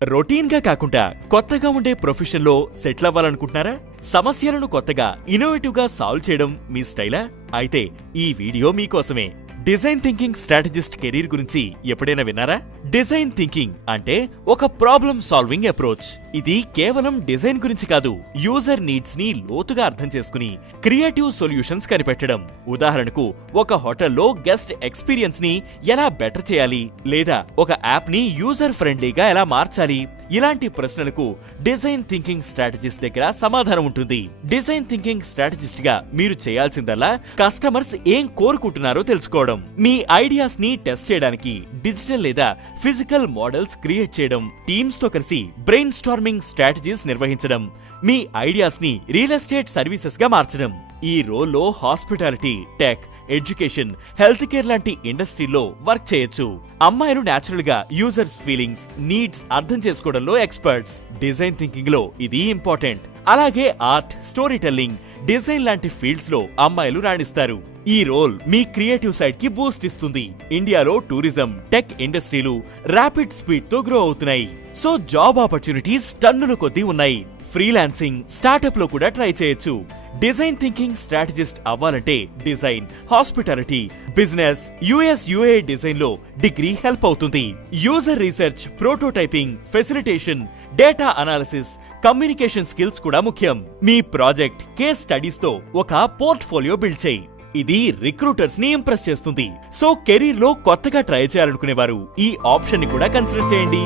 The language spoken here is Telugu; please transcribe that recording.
రొటీన్ గా కాకుండా కొత్తగా ఉండే ప్రొఫెషన్ లో సెటిల్ అవ్వాలనుకుంటున్నారా? సమస్యలను కొత్తగా ఇన్నోవేటివ్ గా సాల్వ్ చేయడం మీ స్టైలా? అయితే ఈ వీడియో మీకోసమే. డిజైన్ థింకింగ్ స్ట్రాటజిస్ట్ కెరీర్ గురించి ఎప్పుడైనా విన్నారా? డిజైన్ థింకింగ్ అంటే ఒక ప్రాబ్లం సాల్వింగ్ అప్రోచ్. ఇది కేవలం డిజైన్ గురించి కాదు, యూజర్ నీడ్స్ ని లోతుగా అర్థం చేసుకుని క్రియేటివ్ సొల్యూషన్స్ కనిపెట్టడం. ఉదాహరణకు, ఒక హోటల్లో గెస్ట్ ఎక్స్పీరియన్స్ ని ఎలా బెటర్ చేయాలి, లేదా ఒక యాప్ ని యూజర్ ఫ్రెండ్లీగా ఎలా మార్చాలి, ఇలాంటి ప్రశ్నలకు డిజైన్ థింకింగ్ స్ట్రాటజిస్ట్ దగ్గర సమాధానం ఉంటుంది. డిజైన్ థింకింగ్ స్ట్రాటజిస్ట్ గా మీరు చేయాల్సిందల్లా కస్టమర్స్ ఏం కోరుకుంటున్నారో తెలుసుకోవడం, మీ ఐడియాస్ ని టెస్ట్ చేయడానికి డిజిటల్ లేదా ఫిజికల్ మోడల్స్ క్రియేట్ చేయడం, టీమ్స్ తో కలిసి బ్రెయిన్ స్టార్మింగ్ స్ట్రాటజీస్ నిర్వహించడం, మీ ఐడియాస్ ని రియల్ ఎస్టేట్ సర్వీసెస్ గా మార్చడం. ఈ రోల్లో hospitality, tech, education, health care లాంటి ఇండస్ట్రీలో వర్క్ చేయొచ్చు. అమ్మాయిలు నేచురల్ గా యూజర్స్ ఫీలింగ్స్, నీడ్స్ అర్థం చేసుకోవడంలో ఎక్స్పర్ట్స్. డిజైన్ థింకింగ్ లో ఇది ఇంపార్టెంట్. అలాగే ఆర్ట్, స్టోరీ టెల్లింగ్, డిజైన్ లాంటి ఫీల్డ్స్ లో అమ్మాయిలు రాణిస్తారు. ఈ రోల్ మీ క్రియేటివ్ సైడ్ కి బూస్ట్ ఇస్తుంది. ఇండియాలో టూరిజం, టెక్ ఇండస్ట్రీలు ర్యాపిడ్ స్పీడ్ తో గ్రో అవుతున్నాయి. సో జాబ్ ఆపర్చునిటీస్ టన్నుల కొద్దీ ఉన్నాయి. ఫ్రీలాన్సింగ్, స్టార్టప్ లో కూడా ట్రై చేయొచ్చు. డిజైన్ థింకింగ్ స్ట్రాటజిస్ట్ అవ్వాలంటే డిజైన్, హాస్పిటాలిటీ, బిజినెస్, యుఎస్/యుఏ డిజైన్ లో డిగ్రీ హెల్ప్ అవుతుంది. User research, prototyping, facilitation, data analysis, communication skills కూడా ముఖ్యం. మీ ప్రాజెక్ట్, కేస్ స్టడీస్ తో ఒక పోర్ట్ఫోలియో బిల్డ్ చేయి. ఇది రిక్రూటర్స్ ని ఇంప్రెస్ చేస్తుంది. సో కెరీర్ లో కొత్తగా ట్రై చేయాలనుకునేవారు ఈ ఆప్షన్ ని కూడా కన్సిడర్ చేయండి.